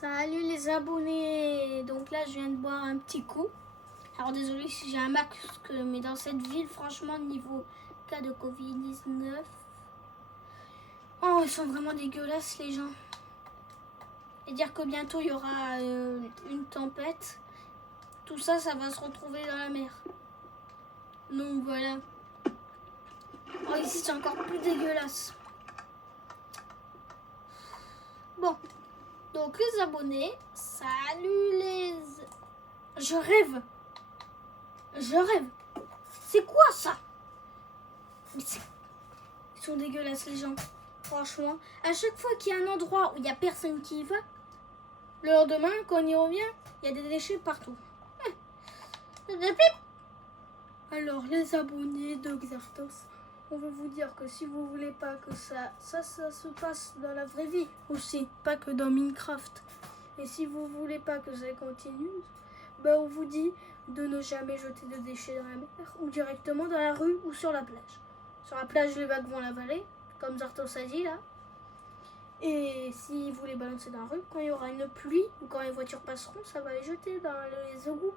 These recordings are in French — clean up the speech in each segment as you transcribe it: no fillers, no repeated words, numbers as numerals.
Salut les abonnés. Donc là je viens de boire un petit coup. Alors désolé si j'ai un masque, mais dans cette ville franchement niveau cas de Covid-19, oh ils sont vraiment dégueulasses les gens. Et dire que bientôt il y aura une tempête. Tout ça, ça va se retrouver dans la mer. Donc voilà. Oh ici c'est encore plus dégueulasse. Bon. Donc les abonnés, salut les... Je rêve. C'est quoi ça? Ils sont dégueulasses les gens. Franchement, à chaque fois qu'il y a un endroit où il n'y a personne qui y va, le lendemain, quand on y revient, il y a des déchets partout. Alors les abonnés de Xartos, on veut vous dire que si vous voulez pas que ça se passe dans la vraie vie aussi, pas que dans Minecraft. Et si vous voulez pas que ça continue, on vous dit de ne jamais jeter de déchets dans la mer ou directement dans la rue ou sur la plage. Sur la plage, les vagues vont l'avaler, comme Zartos a dit là. Et si vous les balancez dans la rue, quand il y aura une pluie ou quand les voitures passeront, ça va les jeter dans les égouts.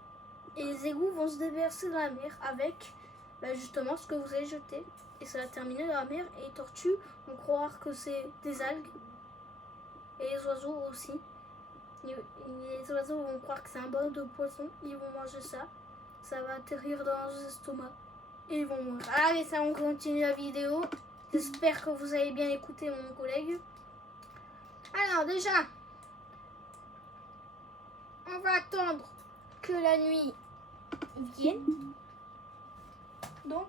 Et les égouts vont se déverser dans la mer avec justement ce que vous avez jeté. Et ça va terminer dans la mer. Et les tortues vont croire que c'est des algues. Et les oiseaux aussi. Les oiseaux vont croire que c'est un bol de poisson. Ils vont manger ça. Ça va atterrir dans leurs estomacs. Et ils vont mourir. Allez, ça, on continue la vidéo. J'espère que vous avez bien écouté mon collègue. Alors déjà, on va attendre que la nuit vienne. Donc,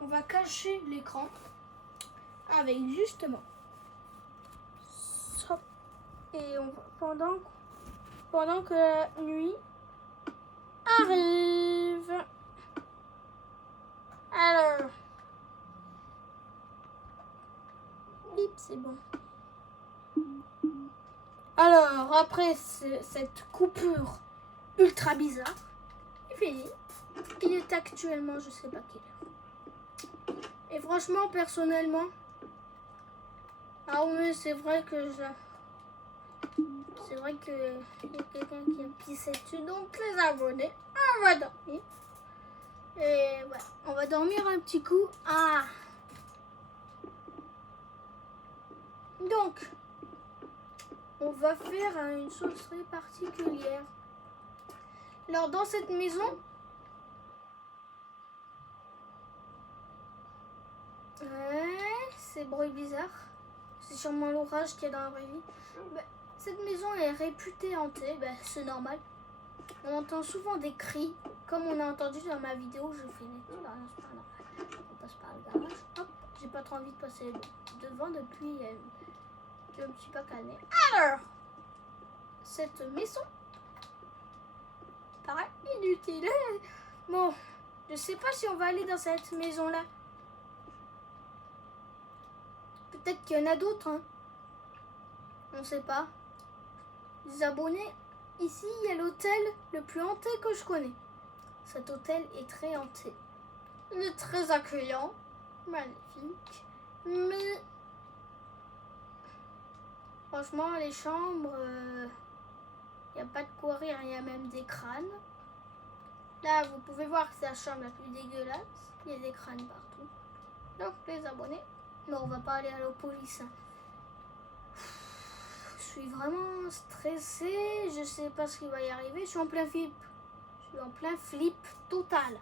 on va cacher l'écran avec justement ça. Et on va, pendant que la nuit arrive. Alors, bip, c'est bon. Alors, après cette coupure ultra bizarre, il fait nuit. Il est actuellement, je sais pas quelle heure. Et franchement, personnellement, ah oui, c'est vrai qu'il y a quelqu'un qui a pissé dessus. Donc, les abonnés, on va dormir. Et ouais, on va dormir un petit coup. Ah! Donc, on va faire une chose très particulière. Alors, dans cette maison, c'est bruit bizarre. C'est sûrement l'orage qu'il y a dans la vraie vie. Cette maison est réputée hantée, c'est normal. On entend souvent des cris, comme on a entendu dans ma vidéo. Je fais une expérience paranormale. On passe par le garage. Hop, j'ai pas trop envie de passer devant depuis. Je me suis pas calmée. Alors, cette maison paraît inutile. Bon, je sais pas si on va aller dans cette maison-là. Peut-être qu'il y en a d'autres, hein. On sait pas. Les abonnés, ici, il y a l'hôtel le plus hanté que je connais. Cet hôtel est très hanté. Il est très accueillant, magnifique. Mais franchement, les chambres, il n'y a pas de quoi rire, il y a même des crânes. Là, vous pouvez voir que c'est la chambre la plus dégueulasse. Il y a des crânes partout. Donc, les abonnés, mais on va pas aller à la police. Je suis vraiment stressée. Je sais pas ce qui va y arriver. Je suis en plein flip. Je suis en plein flip total.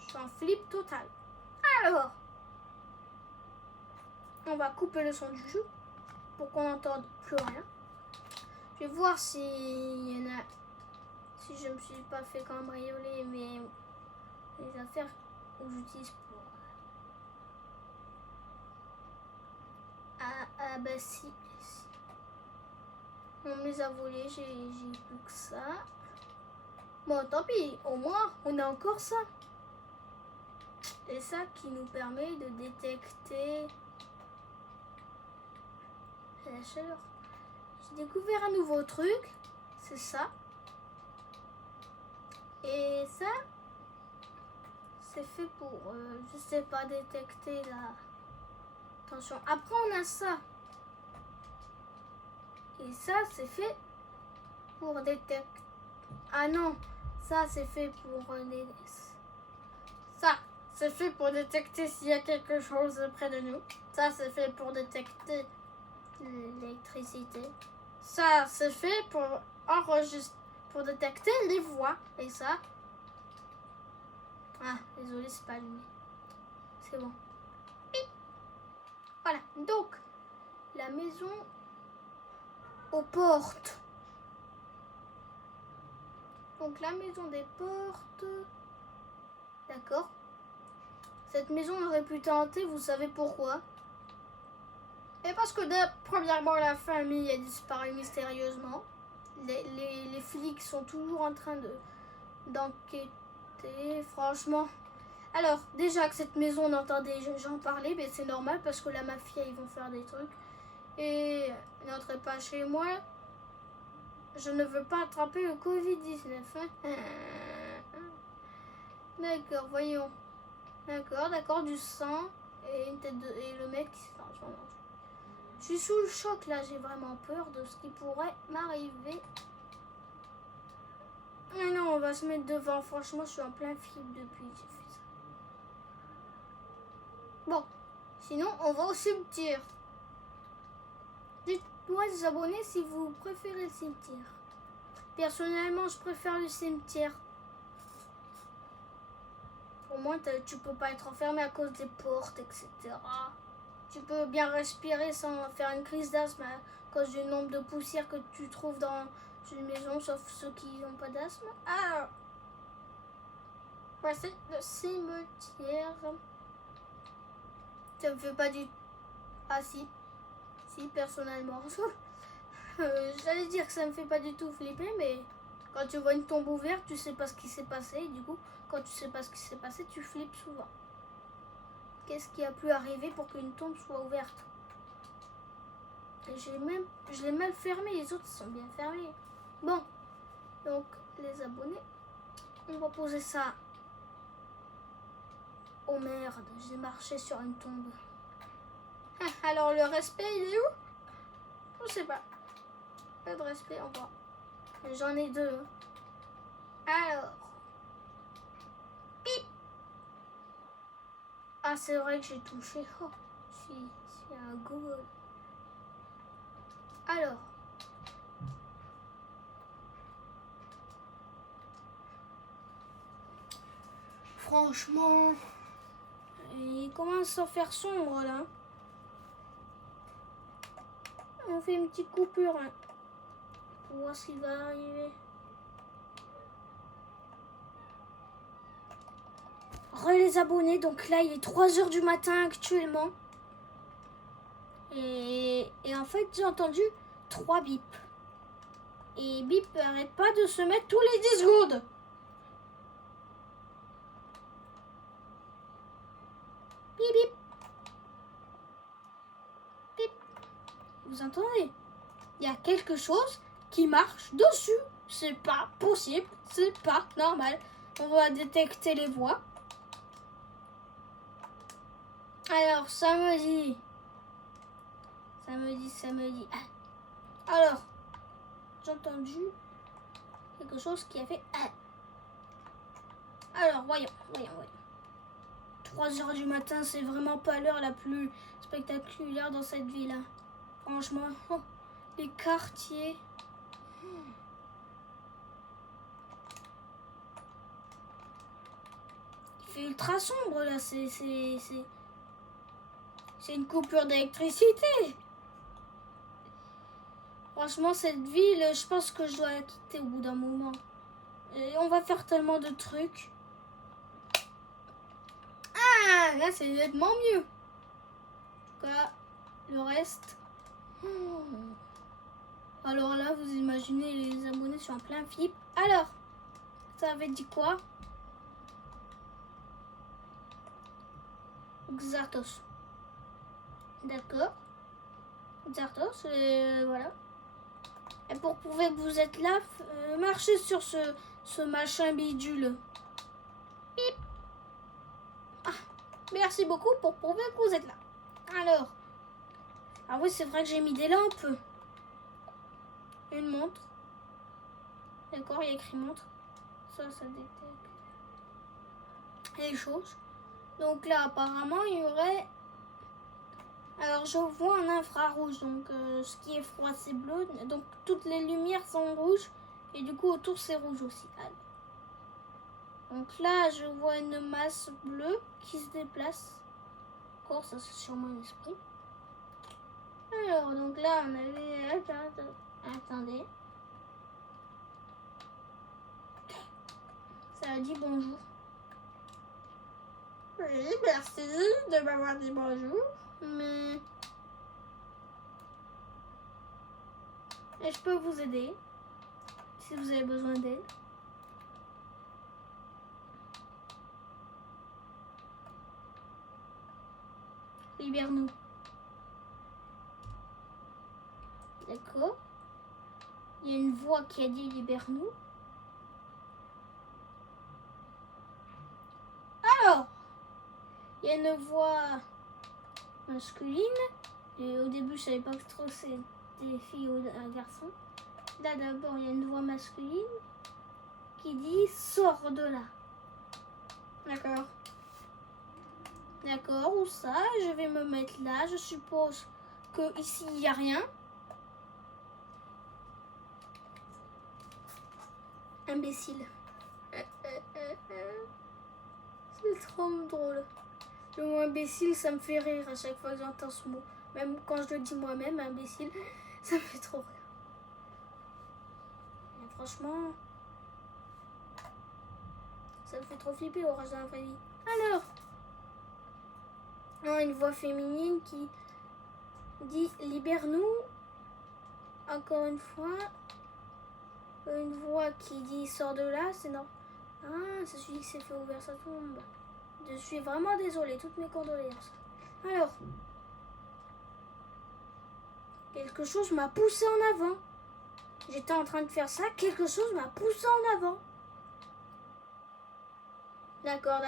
Je suis en flip total. Alors, on va couper le son du jeu pour qu'on n'entende plus rien. Je vais voir s'il y en a. Si je me suis pas fait cambrioler mais les affaires où j'utilise pour. Si. On me les a volés, j'ai plus que ça. Bon, tant pis, au moins on a encore ça. Et ça qui nous permet de détecter la chaleur. J'ai découvert un nouveau truc, c'est ça. Et ça, c'est fait pour, je sais pas, détecter la tension. Après, on a ça. Et ça, c'est fait pour détecter... Ah non, ça, c'est fait pour les... Ça, c'est fait pour détecter s'il y a quelque chose près de nous. Ça, c'est fait pour détecter l'électricité. Ça, c'est fait pour enregistrer, pour détecter les voix. Et ça... Ah, désolé, c'est pas allumé. C'est bon. Bip. Voilà, donc, la maison aux portes. Donc, la maison des portes... D'accord. Cette maison est réputée hantée, vous savez pourquoi? Et parce que premièrement, la famille a disparu mystérieusement. Les flics sont toujours en train d'enquêter, franchement. Alors, déjà que cette maison, on entend des gens parler, mais c'est normal parce que la mafia, ils vont faire des trucs. Et n'entrez pas chez moi. Je ne veux pas attraper le Covid-19. D'accord, voyons. D'accord, du sang et une tête et le mec qui se transforme. Je suis sous le choc là, j'ai vraiment peur de ce qui pourrait m'arriver. Mais non, on va se mettre devant. Franchement, je suis en plein film depuis que j'ai fait ça. Bon, sinon, on va au cimetière. Dites-moi les abonnés si vous préférez le cimetière. Personnellement, je préfère le cimetière. Au moins, tu peux pas être enfermé à cause des portes, etc. Tu peux bien respirer sans faire une crise d'asthme à cause du nombre de poussières que tu trouves dans une maison, sauf ceux qui n'ont pas d'asthme. Alors, voici le cimetière. Ça me fait pas du... Ah si, personnellement. J'allais dire que ça me fait pas du tout flipper, mais quand tu vois une tombe ouverte, tu sais pas ce qui s'est passé. Et du coup, quand tu sais pas ce qui s'est passé, tu flippes souvent. Qu'est-ce qui a pu arriver pour qu'une tombe soit ouverte? Et je l'ai mal fermé, les autres sont bien fermés. Bon, donc les abonnés, on va poser ça. Oh merde, j'ai marché sur une tombe. Alors le respect, il est où? Je sais pas. Pas de respect, au revoir. J'en ai deux. Alors. Pip. Ah, c'est vrai que j'ai touché. Oh, c'est un goal. Alors. Franchement, il commence à faire sombre là. On fait une petite coupure hein, pour voir ce qui va arriver. Les abonnés, donc là il est 3h du matin actuellement. Et en fait j'ai entendu 3 bips. Et bip arrête pas de se mettre tous les 10 secondes. Bip bip. Bip. Vous entendez? Il y a quelque chose qui marche dessus. C'est pas possible, c'est pas normal. On va détecter les voix. Alors, ça me dit. Alors, j'ai entendu quelque chose qui a fait. Alors, voyons. 3h du matin, c'est vraiment pas l'heure la plus spectaculaire dans cette ville. Franchement, les quartiers. Il fait ultra sombre là, c'est une coupure d'électricité. Franchement, cette ville, je pense que je dois la quitter au bout d'un moment. Et on va faire tellement de trucs. Ah, là, c'est nettement mieux. En tout cas, le reste... Alors là, vous imaginez, les abonnés sont en plein flip. Alors, ça avait dit quoi? Xartos. D'accord. Xartos, voilà. Et pour prouver que vous êtes là, marchez sur ce machin bidule. Bip. Ah, merci beaucoup pour prouver que vous êtes là. Alors. Ah oui, c'est vrai que j'ai mis des lampes. Une montre. D'accord, il y a écrit montre. Ça détecte les choses. Donc là, apparemment, il y aurait... Alors, je vois un infrarouge. Donc, ce qui est froid, c'est bleu. Donc, toutes les lumières sont rouges. Et du coup, autour, c'est rouge aussi. Alors. Donc là, je vois une masse bleue qui se déplace. D'accord, ça, c'est sûrement un esprit. Alors, donc là, on avait... Attendez. Ça a dit bonjour. Oui, merci de m'avoir dit bonjour. Mais... Et je peux vous aider si vous avez besoin d'aide. Libère-nous. D'accord. Il y a une voix qui a dit libère-nous. Alors, il y a une voix masculine. Et au début, je savais pas trop si c'était des filles ou un garçon. Là, d'abord, il y a une voix masculine qui dit sors de là. D'accord. D'accord, où ça? Je vais me mettre là. Je suppose que ici il n'y a rien. Imbécile. C'est trop drôle. Le mot imbécile, ça me fait rire à chaque fois que j'entends ce mot. Même quand je le dis moi-même, imbécile, ça me fait trop rire. Et franchement, ça me fait trop flipper au reste de la vraie vie. Alors, une voix féminine qui dit libère-nous. Encore une fois, une voix qui dit sors de là, c'est non. Ah, c'est celui qui s'est fait ouvrir sa tombe. Je suis vraiment désolée, toutes mes condoléances. Alors, quelque chose m'a poussé en avant. J'étais en train de faire ça, quelque chose m'a poussé en avant. D'accord.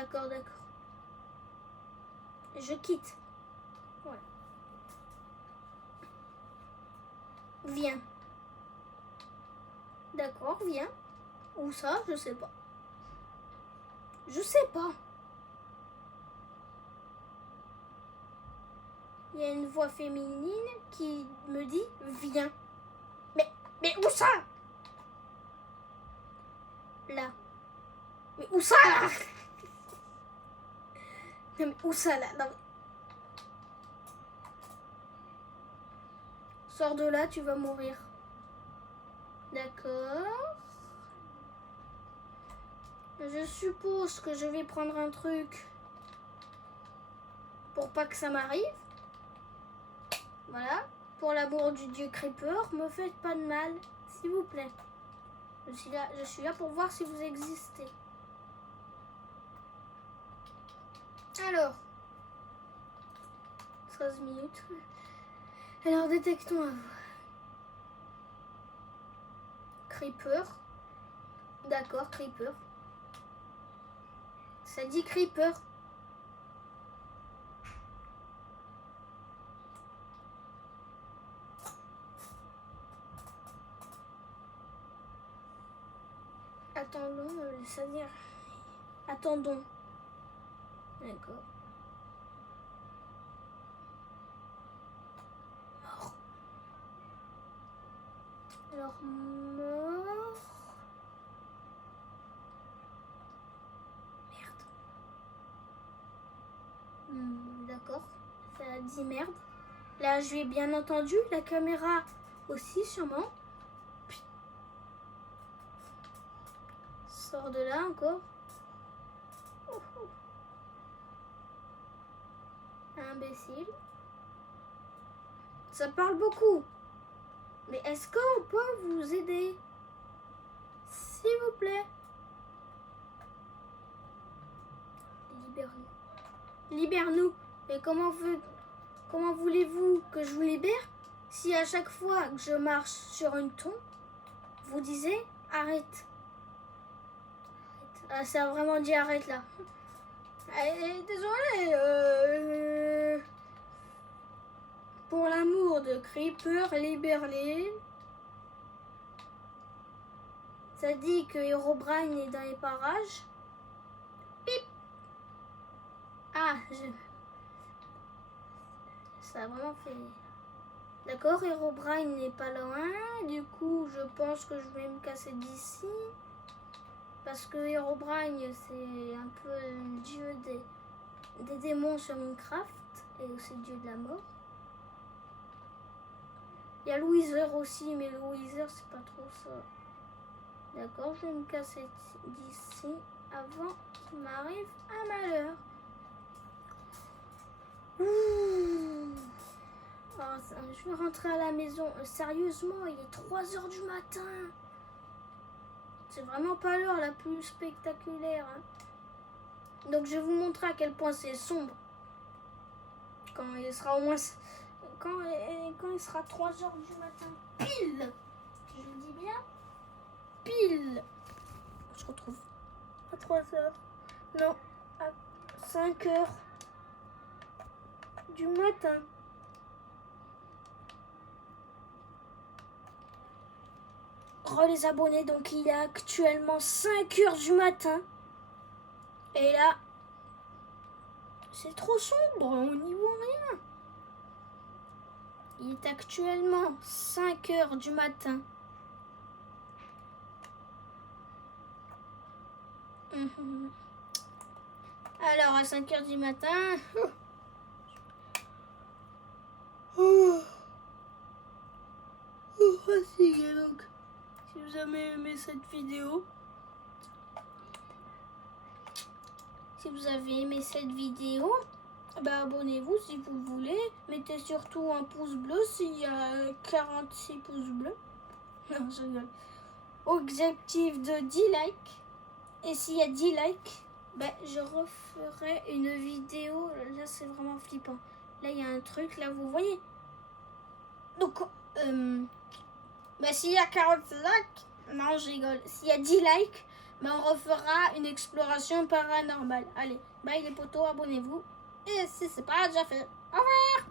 Je quitte. Voilà. Viens. D'accord, viens. Où ça? Je sais pas. Je sais pas. Il y a une voix féminine qui me dit viens. Mais où ça? Là. Mais où ça là? Non mais où ça là? Non, mais... Sors de là, tu vas mourir. D'accord. Je suppose que je vais prendre un truc pour pas que ça m'arrive. Voilà. Pour l'amour du dieu Creeper, me faites pas de mal, s'il vous plaît. Je suis là pour voir si vous existez. Alors, 13 minutes. Alors, détectons un Creeper. D'accord, Creeper. Ça dit Creeper. Attendons, ça dit... Attendons. D'accord. Mort. Alors, mort... Merde. D'accord. Ça dit merde. Là, je lui ai bien entendu. La caméra aussi, sûrement. Sors de là encore. Oh, oh. Imbécile. Ça parle beaucoup. Mais est-ce qu'on peut vous aider? S'il vous plaît. Libère-nous. Libère-nous. Mais comment voulez-vous que je vous libère si à chaque fois que je marche sur une tombe, vous disiez arrête. Ah, ça a vraiment dit arrête là. Désolé. Pour l'amour de Creeper, libère-les. Ça dit que Herobrine est dans les parages. Pip. Ah, ça a vraiment fait... D'accord, Herobrine n'est pas loin. Du coup, je pense que je vais me casser d'ici. Parce que Herobrine, c'est un peu le dieu des démons sur Minecraft. Et aussi le dieu de la mort. Il y a Louiser aussi, mais Louiser, c'est pas trop ça. D'accord, je vais me casser d'ici avant qu'il m'arrive un malheur. Oh, je vais rentrer à la maison. Sérieusement, il est 3h du matin. C'est vraiment pas l'heure la plus spectaculaire. Hein. Donc je vais vous montrer à quel point c'est sombre. Quand il sera au moins... Quand il sera 3h du matin. Pile. Je le dis bien. Pile. Je retrouve. À 3h. Non. À 5h du matin. Oh les abonnés, donc il est actuellement 5h du matin. Et là, c'est trop sombre, on n'y voit rien. Il est actuellement 5h du matin. Alors à 5h du matin... fatigué donc. Si vous avez aimé cette vidéo, bah abonnez-vous si vous voulez. Mettez surtout un pouce bleu s'il y a 46 pouces bleus. Non, je rigole. Objectif de 10 likes. Et s'il y a 10 likes, bah, je referai une vidéo. Là, c'est vraiment flippant. Là, il y a un truc. Là, vous voyez. Donc, bah, s'il y a 40 likes, non, je rigole. S'il y a 10 likes, bah, on refera une exploration paranormale. Allez, bye les potos, abonnez-vous. Et si c'est pas déjà fait, au revoir.